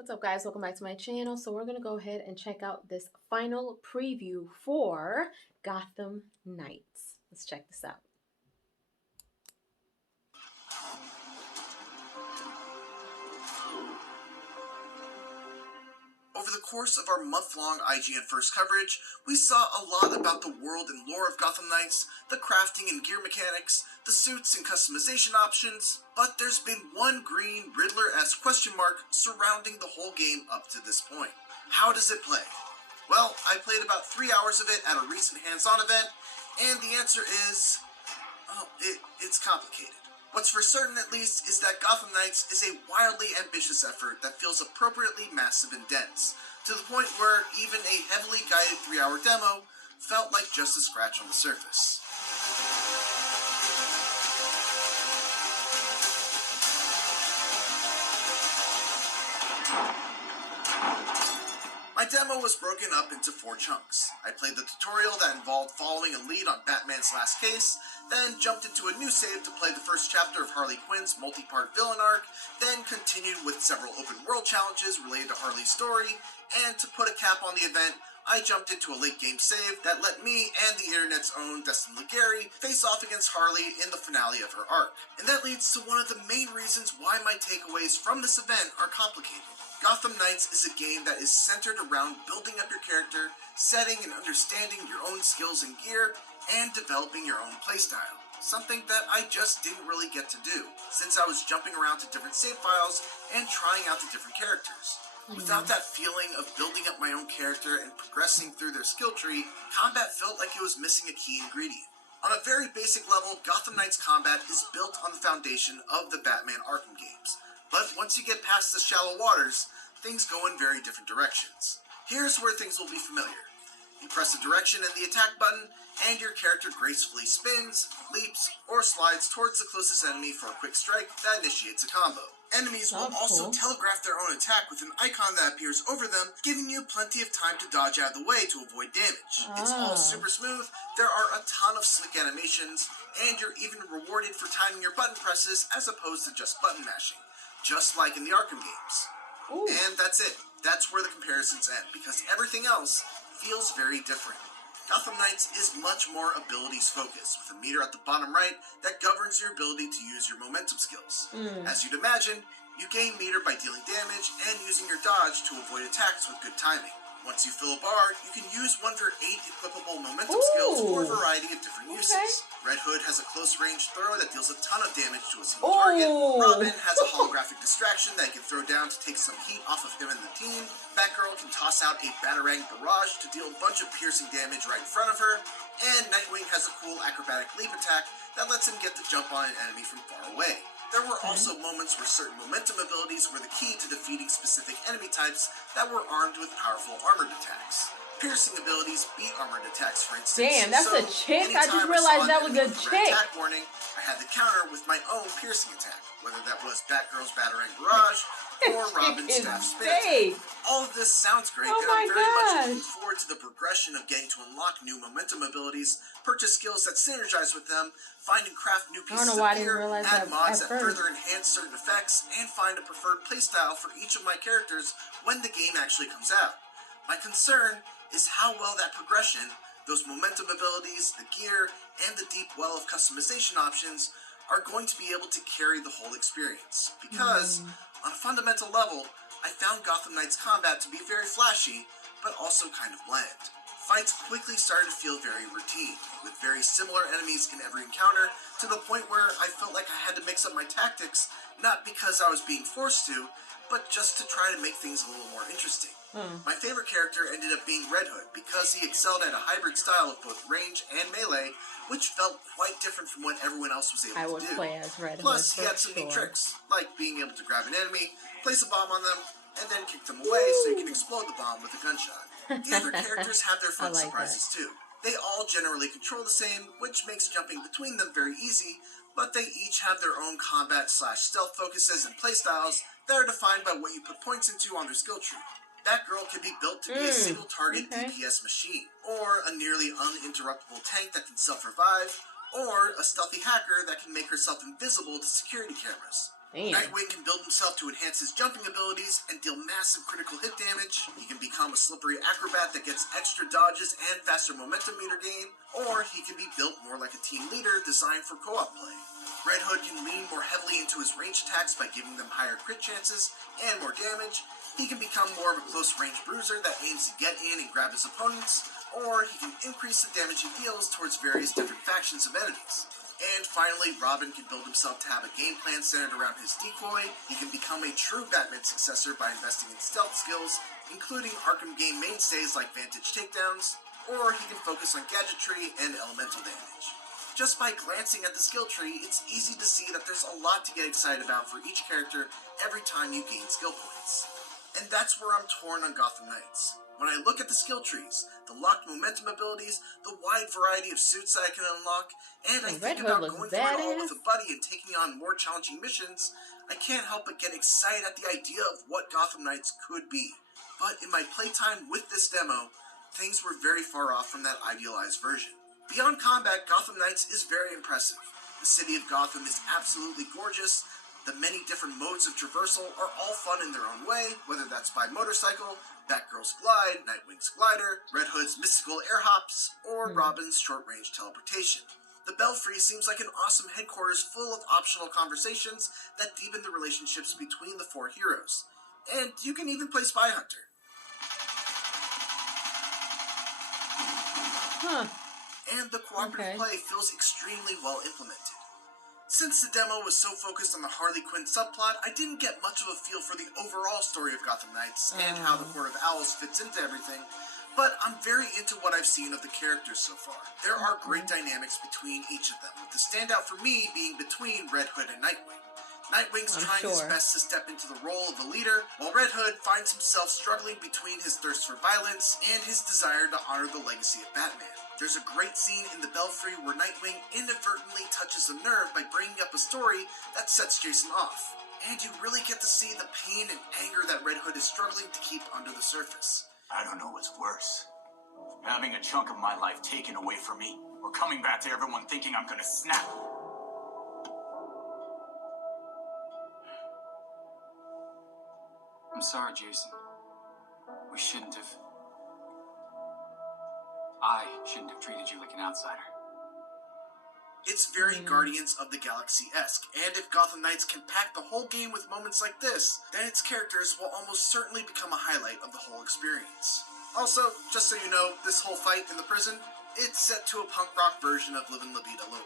What's up, guys? Welcome back to my channel. So we're going to go ahead and check out this final preview for Gotham Knights. Let's check this out. Over the course of our month-long IGN First coverage, we saw a lot about the world and lore of Gotham Knights, the crafting and gear mechanics, the suits and customization options, but there's been one green Riddler-esque question mark surrounding the whole game up to this point. How does it play? Well, I played about 3 hours of it at a recent hands-on event, and the answer is, it's complicated. What's for certain, at least, is that Gotham Knights is a wildly ambitious effort that feels appropriately massive and dense, to the point where even a heavily guided 3-hour demo felt like just a scratch on the surface. My demo was broken up into 4 chunks. I played the tutorial that involved following a lead on Batman's last case, then jumped into a new save to play the first chapter of Harley Quinn's multi-part villain arc, then continued with several open world challenges related to Harley's story, and to put a cap on the event, I jumped into a late game save that let me and the internet's own Destin Legary face off against Harley in the finale of her arc. And that leads to one of the main reasons why my takeaways from this event are complicated. Gotham Knights is a game that is centered around building up your character, setting and understanding your own skills and gear, and developing your own playstyle. Something that I just didn't really get to do, since I was jumping around to different save files and trying out the different characters. Without that feeling of building up my own character and progressing through their skill tree, combat felt like it was missing a key ingredient. On a very basic level, Gotham Knights combat is built on the foundation of the Batman Arkham games. But once you get past the shallow waters, things go in very different directions. Here's where things will be familiar. You press the direction and the attack button, and your character gracefully spins, leaps, or slides towards the closest enemy for a quick strike that initiates a combo. Enemies will also telegraph their own attack with an icon that appears over them, giving you plenty of time to dodge out of the way to avoid damage. It's all super smooth, there are a ton of slick animations, and you're even rewarded for timing your button presses as opposed to just button mashing, just like in the Arkham games. Ooh. And that's it. That's where the comparisons end, because everything else feels very different. Gotham Knights is much more abilities focused, with a meter at the bottom right that governs your ability to use your momentum skills. As you'd imagine, you gain meter by dealing damage and using your dodge to avoid attacks with good timing. Once you fill a bar, you can use one of your 8 equipable momentum skills for a variety of different uses. Red Hood has a close-range throw that deals a ton of damage to a single target. Robin has a holographic distraction that he can throw down to take some heat off of him and the team. Batgirl can toss out a Batarang barrage to deal a bunch of piercing damage right in front of her. And Nightwing has a cool acrobatic leap attack that lets him get the jump on an enemy from far away. There were also moments where certain momentum abilities were the key to defeating specific enemy types that were armed with powerful armored attacks. Piercing abilities beat armored attacks, for instance. Damn, that's a chick? I just realized that was a chick. Attack warning, I had to counter with my own piercing attack, whether that was Batgirl's Batarang Barrage or Robin's Staff Spin attack. All of this sounds great, and I'm very much looking forward to the progression of getting to unlock new momentum abilities, purchase skills that synergize with them, find and craft new pieces of gear, add mods that further enhance certain effects, and find a preferred playstyle for each of my characters when the game actually comes out. My concern is how well that progression, those momentum abilities, the gear, and the deep well of customization options are going to be able to carry the whole experience. Because, on a fundamental level, I found Gotham Knights combat to be very flashy, but also kind of bland. Fights quickly started to feel very routine, with very similar enemies in every encounter, to the point where I felt like I had to mix up my tactics, not because I was being forced to, but just to try to make things a little more interesting. My favorite character ended up being Red Hood, because he excelled at a hybrid style of both range and melee, which felt quite different from what everyone else was able to do. I would play as Red Hood. Plus, he had some neat tricks, like being able to grab an enemy, place a bomb on them, and then kick them away so you can explode the bomb with a gunshot. The other characters have their fun surprises too. They all generally control the same, which makes jumping between them very easy, but they each have their own combat/stealth focuses and playstyles that are defined by what you put points into on their skill tree. Batgirl can be built to be a single-target DPS machine, or a nearly uninterruptible tank that can self-revive, or a stealthy hacker that can make herself invisible to security cameras. Damn. Nightwing can build himself to enhance his jumping abilities and deal massive critical hit damage. He can become a slippery acrobat that gets extra dodges and faster momentum meter gain, or he can be built more like a team leader designed for co-op play. Red Hood can lean more heavily into his range attacks by giving them higher crit chances and more damage. He can become more of a close-range bruiser that aims to get in and grab his opponents, or he can increase the damage he deals towards various different factions of enemies. And finally, Robin can build himself to have a game plan centered around his decoy. He can become a true Batman successor by investing in stealth skills, including Arkham game mainstays like Vantage takedowns, or he can focus on gadgetry and elemental damage. Just by glancing at the skill tree, it's easy to see that there's a lot to get excited about for each character every time you gain skill points. And that's where I'm torn on Gotham Knights. When I look at the skill trees, the locked momentum abilities, the wide variety of suits that I can unlock, and I think about going for it all with a buddy and taking on more challenging missions, I can't help but get excited at the idea of what Gotham Knights could be. But in my playtime with this demo, things were very far off from that idealized version. Beyond combat, Gotham Knights is very impressive. The city of Gotham is absolutely gorgeous. The many different modes of traversal are all fun in their own way, whether that's by motorcycle, Batgirl's glide, Nightwing's glider, Red Hood's mystical air hops, or Robin's short-range teleportation. The Belfry seems like an awesome headquarters full of optional conversations that deepen the relationships between the four heroes. And you can even play Spy Hunter. And the cooperative play feels extremely well implemented. Since the demo was so focused on the Harley Quinn subplot, I didn't get much of a feel for the overall story of Gotham Knights and how the Court of Owls fits into everything, but I'm very into what I've seen of the characters so far. There are great dynamics between each of them, with the standout for me being between Red Hood and Nightwing. Nightwing's trying his best to step into the role of a leader, while Red Hood finds himself struggling between his thirst for violence and his desire to honor the legacy of Batman. There's a great scene in the Belfry where Nightwing inadvertently touches a nerve by bringing up a story that sets Jason off. And you really get to see the pain and anger that Red Hood is struggling to keep under the surface. I don't know what's worse. Having a chunk of my life taken away from me, or coming back to everyone thinking I'm gonna snap. I'm sorry, Jason. We shouldn't have... I shouldn't have treated you like an outsider. It's very Guardians of the Galaxy-esque, and if Gotham Knights can pack the whole game with moments like this, then its characters will almost certainly become a highlight of the whole experience. Also, just so you know, this whole fight in the prison, it's set to a punk rock version of Livin' La Vida Loca.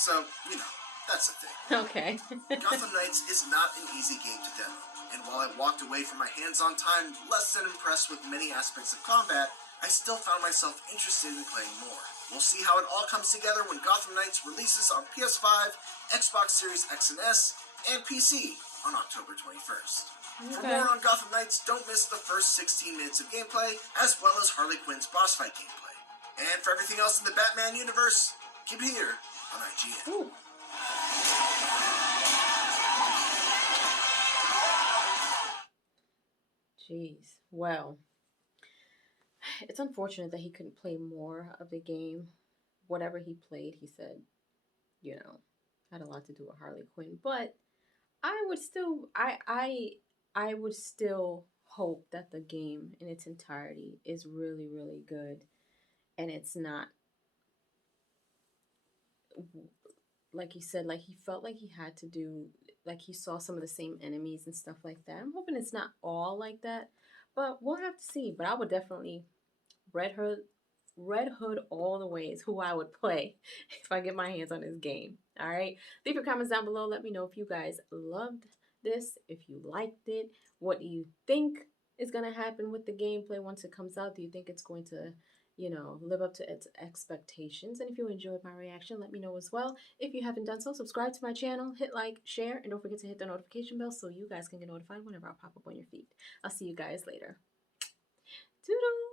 So, you know, that's the thing. Okay. Gotham Knights is not an easy game to demo, and while I walked away from my hands-on time less than impressed with many aspects of combat, I still found myself interested in playing more. We'll see how it all comes together when Gotham Knights releases on PS5, Xbox Series X and S, and PC on October 21st. For more on Gotham Knights, don't miss the first 16 minutes of gameplay, as well as Harley Quinn's boss fight gameplay. And for everything else in the Batman universe, keep it here on IGN. Ooh. Jeez. Well, it's unfortunate that he couldn't play more of the game. Whatever he played, he said, you know, had a lot to do with Harley Quinn. But I would still, I would still hope that the game in its entirety is really, really good, and it's not, like he said, like he felt like he had to do, like he saw some of the same enemies and stuff like that. I'm hoping it's not all like that, but we'll have to see. But I would definitely, Red Hood all the way is who I would play if I get my hands on this game. All right, leave your comments down below. Let me know if you guys loved this, if you liked it. What do you think is going to happen with the gameplay once it comes out? Do you think it's going to, you know, live up to its expectations? And if you enjoyed my reaction, let me know as well. If you haven't done so, subscribe to my channel, hit like, share, and don't forget to hit the notification bell so you guys can get notified whenever I pop up on your feed. I'll see you guys later. Toodles!